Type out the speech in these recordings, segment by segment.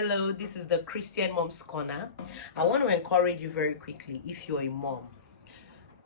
Hello, this is the Christian Mom's Corner. I want to encourage you very quickly if you're a mom.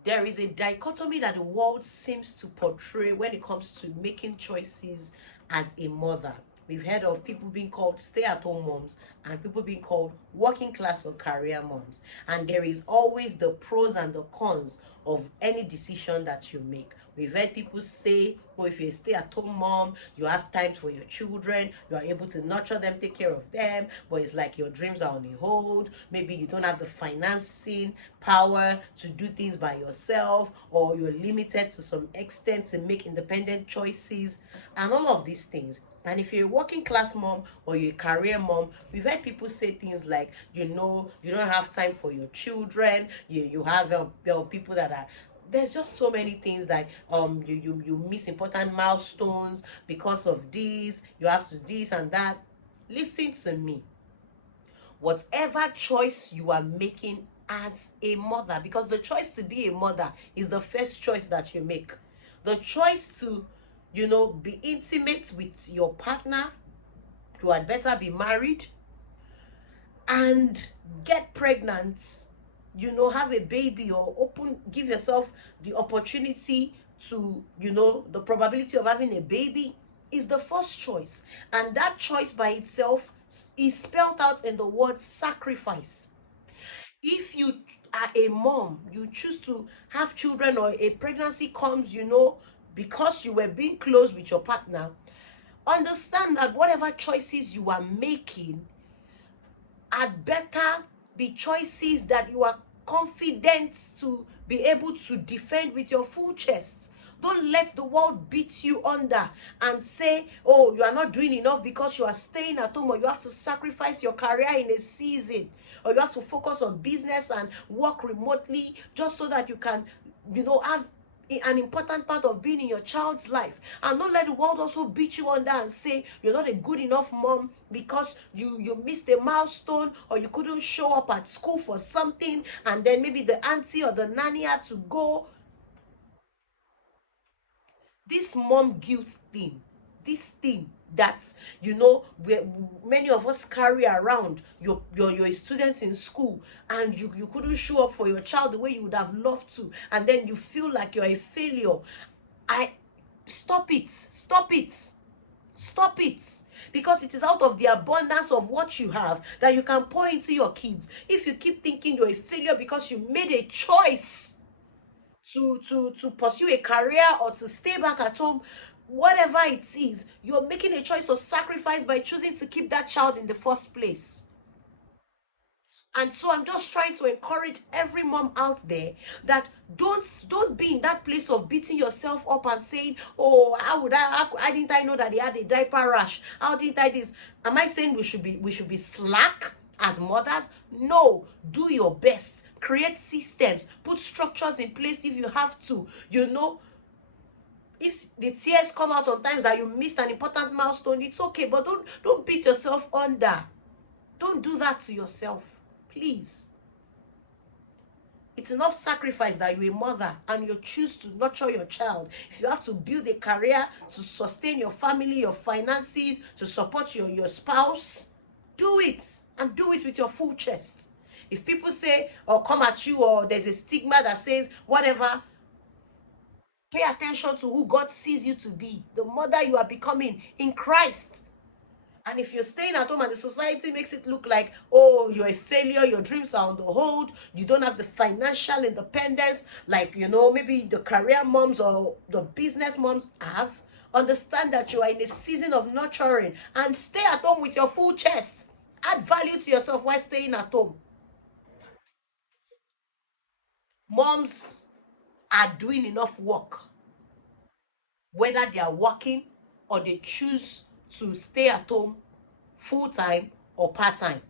There is a dichotomy that the world seems to portray when it comes to making choices as a mother. We've heard of people being called stay-at-home moms and people being called working class or career moms. And there is always the pros and the cons of any decision that you make. We've heard people say, well, if you're a stay-at-home mom, you have time for your children, you are able to nurture them, take care of them, but it's like your dreams are on a hold. Maybe you don't have the financing power to do things by yourself, or you're limited to some extent to make independent choices, and all of these things. And if you're a working class mom or you're a career mom, we've heard people say things like, you don't have time for your children, you have people that are, there's just so many things like you miss important milestones because of this, you have to this and that. Listen to me. Whatever choice you are making as a mother, because the choice to be a mother is the first choice that you make. The choice to be intimate with your partner, you had better be married, and get pregnant, have a baby, or give yourself the opportunity to, the probability of having a baby is the first choice. And that choice by itself is spelled out in the word sacrifice. If you are a mom, you choose to have children, or a pregnancy comes, because you were being close with your partner, understand that whatever choices you are making had better be choices that you are confident to be able to defend with your full chest. Don't let the world beat you under and say, oh, you are not doing enough because you are staying at home, or you have to sacrifice your career in a season, or you have to focus on business and work remotely just so that you can, have an important part of being in your child's life. And don't let the world also beat you under and say you're not a good enough mom because you missed a milestone, or you couldn't show up at school for something, and then maybe the auntie or the nanny had to go. This mom guilt thing, this thing that many of us carry around. You're a student in school, and you couldn't show up for your child the way you would have loved to, and then you feel like you're a failure. I Stop it, stop it, stop it. Because it is out of the abundance of what you have that you can pour into your kids. If you keep thinking you're a failure because you made a choice to pursue a career or to stay back at home, whatever it is, you're making a choice of sacrifice by choosing to keep that child in the first place. And so I'm just trying to encourage every mom out there that don't be in that place of beating yourself up and saying, oh, how didn't I know that they had a diaper rash? How didn't I this? Am I saying we should be slack as mothers? No, do your best. Create systems, put structures in place if you have to. If the tears come out sometimes that you missed an important milestone, it's okay, but don't beat yourself under. Don't do that to yourself, please. It's enough sacrifice that you're a mother and you choose to nurture your child. If you have to build a career to sustain your family, your finances, to support your spouse, do it, and do it with your full chest. If people say or come at you, or there's a stigma that says whatever, pay attention to who God sees you to be, the mother you are becoming in Christ. And if you're staying at home and the society makes it look like, oh, you're a failure, your dreams are on the hold, you don't have the financial independence like, maybe the career moms or the business moms have, understand that you are in a season of nurturing, and stay at home with your full chest. Add value to yourself while staying at home. Moms are doing enough work, whether they are working or they choose to stay at home full-time or part-time.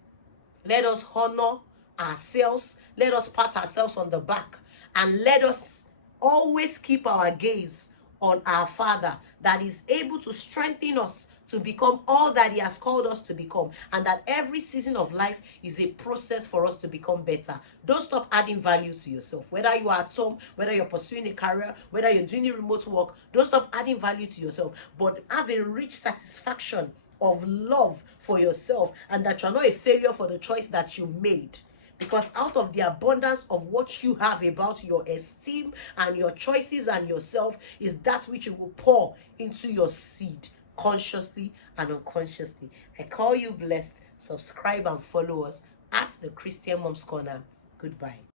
Let us honor ourselves. Let us pat ourselves on the back, and let us always keep our gaze on our Father that is able to strengthen us to become all that He has called us to become, and that every season of life is a process for us to become better. Don't stop adding value to yourself. Whether you are at home, whether you're pursuing a career, whether you're doing remote work, don't stop adding value to yourself, but have a rich satisfaction of love for yourself, and that you're not a failure for the choice that you made. Because out of the abundance of what you have about your esteem and your choices and yourself is that which you will pour into your seed, consciously and unconsciously. I call you blessed. Subscribe and follow us at the Christian Mom's Corner. Goodbye.